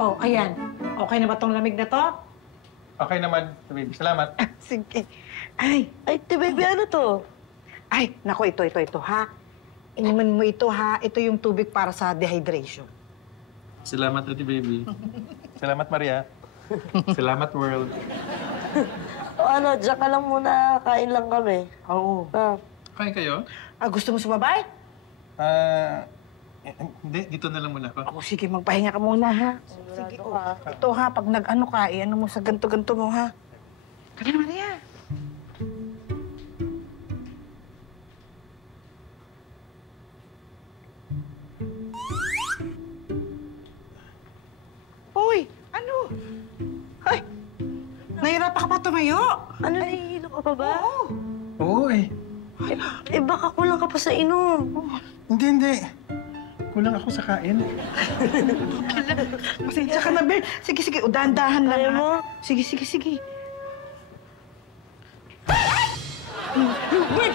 Oh, ayan. Okay na ba tong lamig na to? Okay naman, baby. Salamat. Sige. Ay, Baby, ano to? ay, naku, ito, ha? Inumin mo ito, ha? Ito yung tubig para sa dehydration. Salamat, Ate Baby. Salamat, Maria. Salamat, world. O ano, diyan ka lang muna. Kain lang kami. Oo. Kain kayo? Gusto mo sumabay? Hindi. Dito na lang muna ako. Oo, sige, magpahinga ka muna, ha? Sige, ka. Ito, ha, pag nag-ano ka, ano mo sa ganto-ganto mo, ha? Kaya, Maria. Uy, ano? Ay, nahirapan ka pa tumayo? Ano, nahihilo ka pa ba? Oo. Oo, eh. Baka kulang ka pa sa inom. Hindi. Kulang ako sa kain. Pasensya ka na, Bel. Sige, dahan-dahan lang, Kaya ha? mo? Sige. Bel!